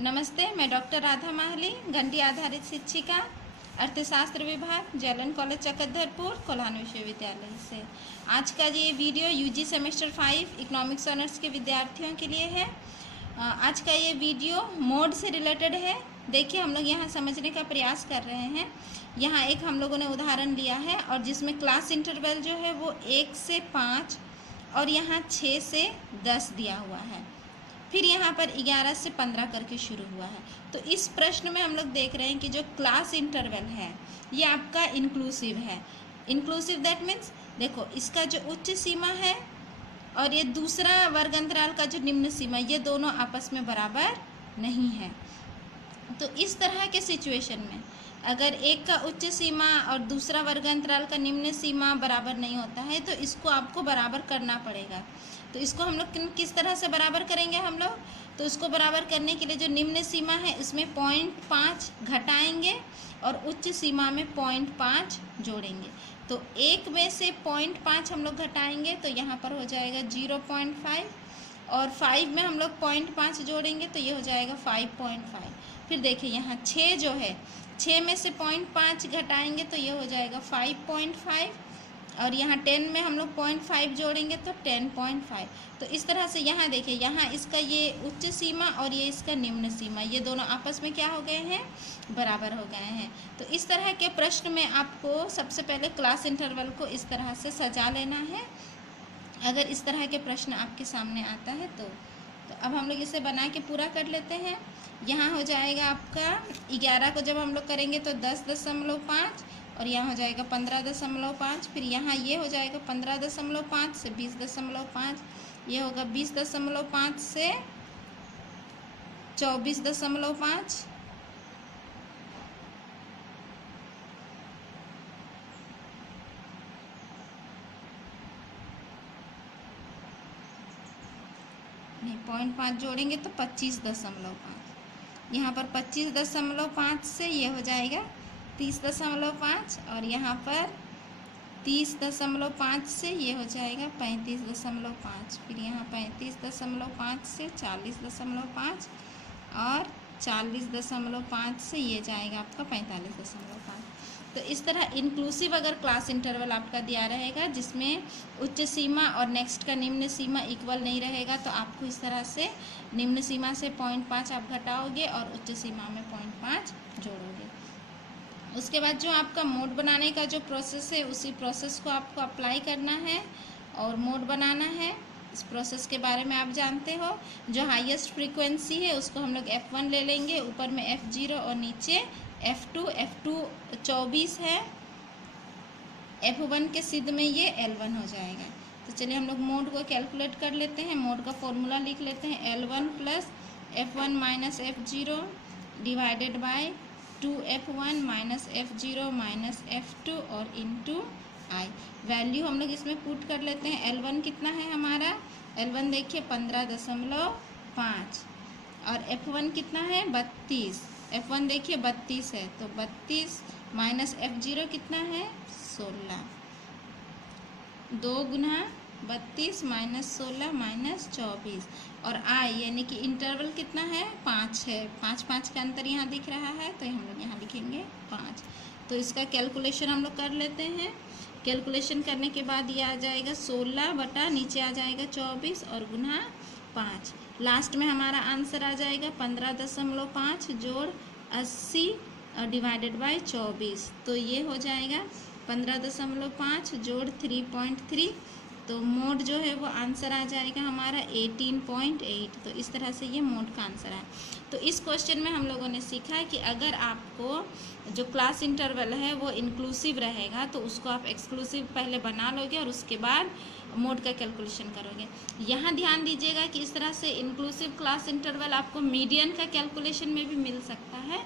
नमस्ते, मैं डॉक्टर राधा माहली, घंटी आधारित शिक्षिका, अर्थशास्त्र विभाग, जलन कॉलेज चकधरपुर, कोल्हान विश्वविद्यालय से। आज का ये video UG semester 5 economics honours के विद्यार्थियों के लिए है। आज का ये वीडियो मोड से रिलेटेड है। देखिए, हम लोग यहाँ समझने का प्रयास कर रहे हैं। यहाँ एक हम लोगों ने उदाहरण लिया है और जिसमें क्लास इंटरवल जो है वो 1 से 5 और यहाँ 6 से 10 दिया हुआ है। फिर यहाँ पर 11 से 15 करके शुरू हुआ है। तो इस प्रश्न में हम लोग देख रहे हैं कि जो क्लास इंटरवल है ये आपका इंक्लूसिव है। इंक्लूसिव दैट मीन्स देखो, इसका जो उच्च सीमा है और ये दूसरा वर्ग अंतराल का जो निम्न सीमा, ये दोनों आपस में बराबर नहीं है। तो इस तरह के सिचुएशन में अगर एक का उच्च सीमा और दूसरा वर्ग अंतराल का निम्न सीमा बराबर नहीं होता है तो इसको आपको बराबर करना पड़ेगा। तो इसको हम लोग किस तरह से बराबर करेंगे हम लोग? तो इसको बराबर करने के लिए जो निम्न सीमा है इसमें 0.5 घटाएंगे और उच्च सीमा में 0.5 जोड़ेंगे। तो 1 में से 0.5 हम लोग घटाएंगे तो यहाँ पर हो जाएगा 0.5 और 5 में हम लोग 0.5 जोड़ेंगे तो ये हो जाएगा 5.5। फिर देखिए यहाँ 6 जो है, 6 में से 0.5 घटाएंगे तो ये हो जाएगा 5.5 और यहाँ 10 में हम लोग 0.5 जोड़ेंगे तो 10.5। तो इस तरह से यहाँ देखिए, यहाँ इसका ये उच्च सीमा और ये इसका निम्न सीमा, ये दोनों आपस में क्या हो गए हैं? बराबर हो गए हैं। तो इस तरह के प्रश्न में आपको सबसे पहले क्लास इंटरवल को इस तरह से सजा लेना है। अगर इस तरह के प्रश्न आपके सामने आता है तो अब हम लोग इसे बना के पूरा कर लेते हैं। यहाँ हो जाएगा आपका 11 को जब हम लोग करेंगे तो 10.5 और यहाँ हो जाएगा 15.5। फिर यहाँ ये हो जाएगा 15.5 से 20.5, ये होगा 20.5 से 24.5, नहीं 0.5 जोड़ेंगे तो 25.5, यहाँ पर 25.5 से ये हो जाएगा 30.5 और यहाँ पर 30.5 से ये हो जाएगा 35.5। फिर यहाँ 35.5 से 40.5 और 40.5 से ये जाएगा आपका 45.5। तो इस तरह इंक्लूसिव अगर क्लास इंटरवल आपका दिया रहेगा जिसमें उच्च सीमा और नेक्स्ट का निम्न सीमा इक्वल नहीं रहेगा तो आपको इस तरह से निम्न सीमा से 0.5 आप घटाओगे और उच्च सीमा में 0.5 जोड़ोगे। उसके बाद जो आपका मोड बनाने का जो प्रोसेस है उसी प्रोसेस को आपको अप्लाई करना है और मोड बनाना है। इस प्रोसेस के बारे में आप जानते हो। जो हाईएस्ट फ्रीक्वेंसी है उसको हम लोग F1 ले लेंगे, ऊपर में F0 और नीचे F2 24 है, F1 के सिद्ध में ये L1 हो जाएगा। तो चलिए हम लोग मोड को कैलकुलेट कर लेते हैं। मोड का फॉर्मूला लिख लेते हैं, L1 plus F1 minus F0 divided by 2F1 minus F0 minus F2 और इंटू आई। वैल्यू हम लोग इसमें पुट कर लेते हैं। L1 कितना है हमारा? L1 देखिए 15.5 और F1 कितना है? 32। F1 देखिए 32 है तो 32 माइनस F0 कितना है? 16। 2 गुना 32 माइनस 16 माइनस 24 और आई यानी कि इंटरवल कितना है? 5 है। 5 का अंतर यहाँ दिख रहा है तो हम लोग यहाँ लिखेंगे 5। तो इसका कैलकुलेशन हम लोग कर लेते हैं। कैलकुलेशन करने के बाद ये आ जाएगा 16 बटा नीचे आ जाएगा 24 और गुना 5। लास्ट में हमारा आंसर आ जाएगा 15.5 जोड़ 80 और डिवाइडेड बाय 24। तो ये हो जाएगा 15.5 जोड़ 3.3। तो मोड जो है वो आंसर आ जाएगा हमारा 18.8। तो इस तरह से ये मोड का आंसर है। तो इस क्वेश्चन में हम लोगों ने सीखा है कि अगर आपको जो क्लास इंटरवल है वो इंक्लूसिव रहेगा तो उसको आप एक्सक्लूसिव पहले बना लोगे और उसके बाद मोड का कैलकुलेशन करोगे। यहाँ ध्यान दीजिएगा कि इस तरह से इंक्लूसिव क्लास इंटरवल आपको मीडियन का कैलकुलेशन में भी मिल सकता है।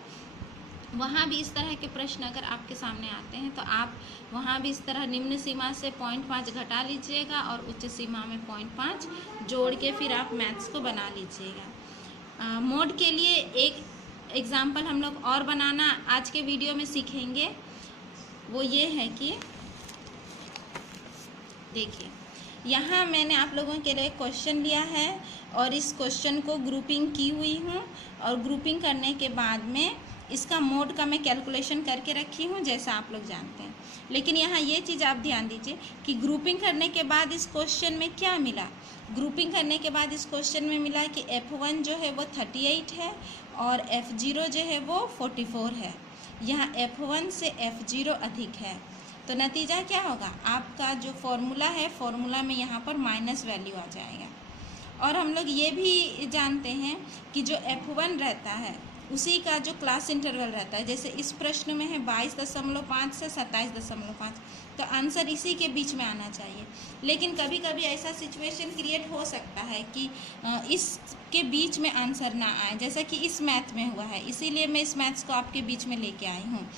वहाँ भी इस तरह के प्रश्न अगर आपके सामने आते हैं तो आप वहाँ भी इस तरह निम्न सीमा से 0.5 घटा लीजिएगा और उच्च सीमा में 0.5 जोड़ के फिर आप मैथ्स को बना लीजिएगा। मोड के लिए एक एग्जाम्पल हम लोग और बनाना आज के वीडियो में सीखेंगे। वो ये है कि देखिए यहाँ मैंने आप लोगों के लिए क्वेश्चन लिया है और इस क्वेश्चन को ग्रुपिंग की हुई हूँ और ग्रुपिंग करने के बाद में इसका मोड का मैं कैलकुलेशन करके रखी हूँ, जैसा आप लोग जानते हैं। लेकिन यहाँ ये चीज़ आप ध्यान दीजिए कि ग्रुपिंग करने के बाद इस क्वेश्चन में क्या मिला। ग्रुपिंग करने के बाद इस क्वेश्चन में मिला कि F1 जो है वो 38 है और F0 जो है वो 44 है। यहाँ F1 से F0 अधिक है, तो नतीजा क्या होगा, आपका जो फॉर्मूला है, फॉर्मूला में यहाँ पर माइनस वैल्यू आ जाएगा। और हम लोग ये भी जानते हैं कि जो F1 रहता है उसी का जो क्लास इंटरवल रहता है, जैसे इस प्रश्न में है 22.5 से 27.5, तो आंसर इसी के बीच में आना चाहिए। लेकिन कभी कभी ऐसा सिचुएशन क्रिएट हो सकता है कि इसके बीच में आंसर ना आए, जैसा कि इस मैथ में हुआ है, इसीलिए मैं इस मैथ्स को आपके बीच में लेके आई हूँ।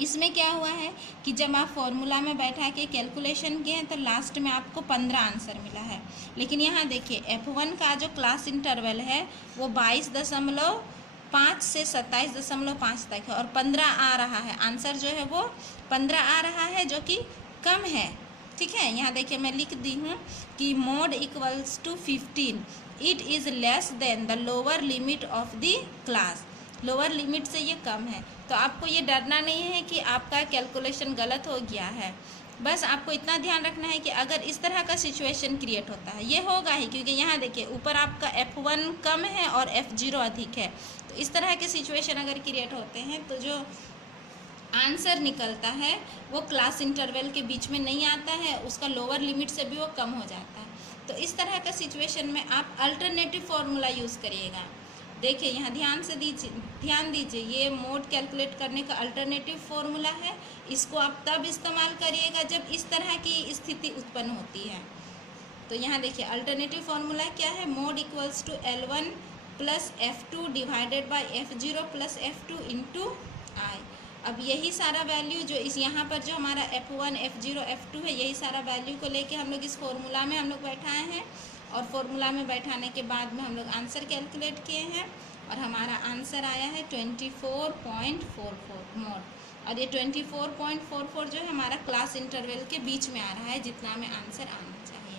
इसमें क्या हुआ है कि जब आप फॉर्मूला में बैठा के कैलकुलेशन किए हैं तो लास्ट में आपको 15 आंसर मिला है। लेकिन यहाँ देखिए F1 का जो क्लास इंटरवल है वो 22.5 से 27.5 तक है और 15 आ रहा है, आंसर जो है वो 15 आ रहा है, जो कि कम है। ठीक है, यहाँ देखिए मैं लिख दी हूँ कि mode equals to 15, it is less than the lower limit of the class. Lower limit से ये कम है, तो आपको ये डरना नहीं है कि आपका कैलकुलेशन गलत हो गया है। बस आपको इतना ध्यान रखना है कि अगर इस तरह का सिचुएशन क्रिएट होता है, ये होगा ही, क्योंकि यहाँ देखिए ऊपर आपका F1 कम है और F0 अधिक है, तो इस तरह के सिचुएशन अगर क्रिएट होते हैं तो जो आंसर निकलता है वो क्लास इंटरवल के बीच में नहीं आता है, उसका लोअर लिमिट से भी वो कम हो जाता है। तो इस तरह का सिचुएशन में आप अल्टरनेटिव फार्मूला यूज़ करिएगा। देखिए यहाँ ध्यान दीजिए, ये मोड कैलकुलेट करने का अल्टरनेटिव फार्मूला है। इसको आप तब इस्तेमाल करिएगा जब इस तरह की स्थिति उत्पन्न होती है। तो यहाँ देखिए अल्टरनेटिव फार्मूला क्या है, mode equals to L1 plus F2 divided by F0 plus F2 into I. अब यही सारा वैल्यू जो इस यहाँ पर जो हमारा F1 F0 F2 है, यही सारा वैल्यू को लेके हम लोग इस फॉर्मूला में हम लोग बैठाए हैं और फॉर्मूला में बैठाने के बाद में हम लोग आंसर कैलकुलेट किए हैं और हमारा आंसर आया है 24.44 मोड। और ये 24.44 जो है हमारा क्लास इंटरवल के बीच में आ रहा है, जितना में आंसर आना चाहिए।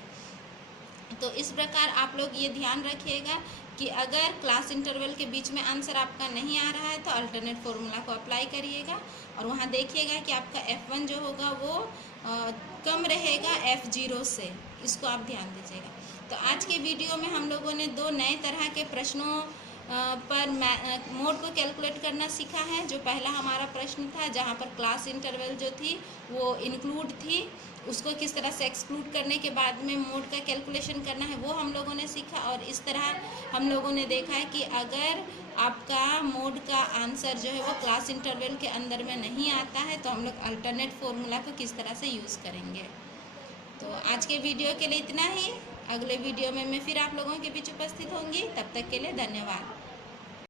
तो इस प्रकार आप लोग ये ध्यान रखिएगा कि अगर क्लास इंटरवल के बीच में आंसर आपका नहीं आ रहा है तो अल्टरनेट फार्मूला को अप्लाई करिएगा और वहाँ देखिएगा कि आपका F1 जो होगा वो कम रहेगा F0 से, इसको आप ध्यान दीजिएगा। तो आज के वीडियो में हम लोगों ने दो नए तरह के प्रश्नों पर मोड को कैलकुलेट करना सीखा है। जो पहला हमारा प्रश्न था जहाँ पर क्लास इंटरवल जो थी वो इंक्लूड थी, उसको किस तरह से एक्सक्लूड करने के बाद में मोड का कैलकुलेशन करना है वो हम लोगों ने सीखा। और इस तरह हम लोगों ने देखा है कि अगर आपका मोड का आंसर जो है वो क्लास इंटरवल के अंदर में नहीं आता है तो हम लोग अल्टरनेट फार्मूला को किस तरह से यूज़ करेंगे। तो आज के वीडियो के लिए इतना ही। अगले वीडियो में मैं फिर आप लोगों के बीच उपस्थित होंगी। तब तक के लिए धन्यवाद।